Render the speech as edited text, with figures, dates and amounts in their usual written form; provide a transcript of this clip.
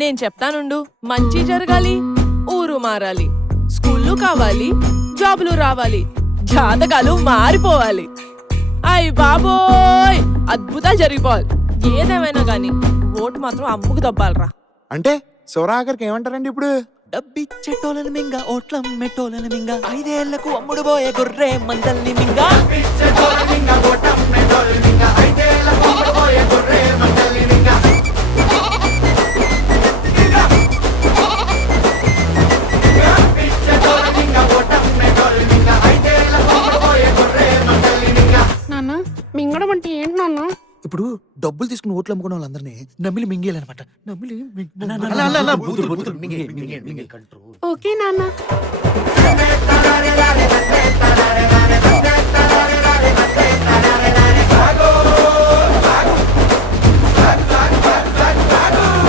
నేను చెప్తానుండు. మంచి జరగాలి, ఊరు మారాలి, స్కూళ్ళు కావాలి, జాబులు రావాలి, జాతకాలు మారిపోవాలి. అయ్ బాబోయ్, అద్భుతాలు జరిగిపోవాలి. ఏదేమైనా గాని ఓటు మాత్రం అమ్ముకు దబ్బాలరా. అంటే శివరాకర్కి ఏమంటారండి ఇప్పుడు? డబ్బిచ్చేటోళ్ళని మింగ, ఓట్లం మెట్టోళ్ళని మింగ, 5 ఏళ్లకు అమ్ముడు పోయే గొర్రె మందల్ని మింగ. నాన్న మింగడం అంటే ఏంటి నాన్న? ఇప్పుడు డబ్బులు తీసుకుని ఓట్లు అమ్ముకున్న వాళ్ళందరినీ నమ్మిలి మింగేయాలన్నమాట. నమ్మిలి ఓకే నాన్న.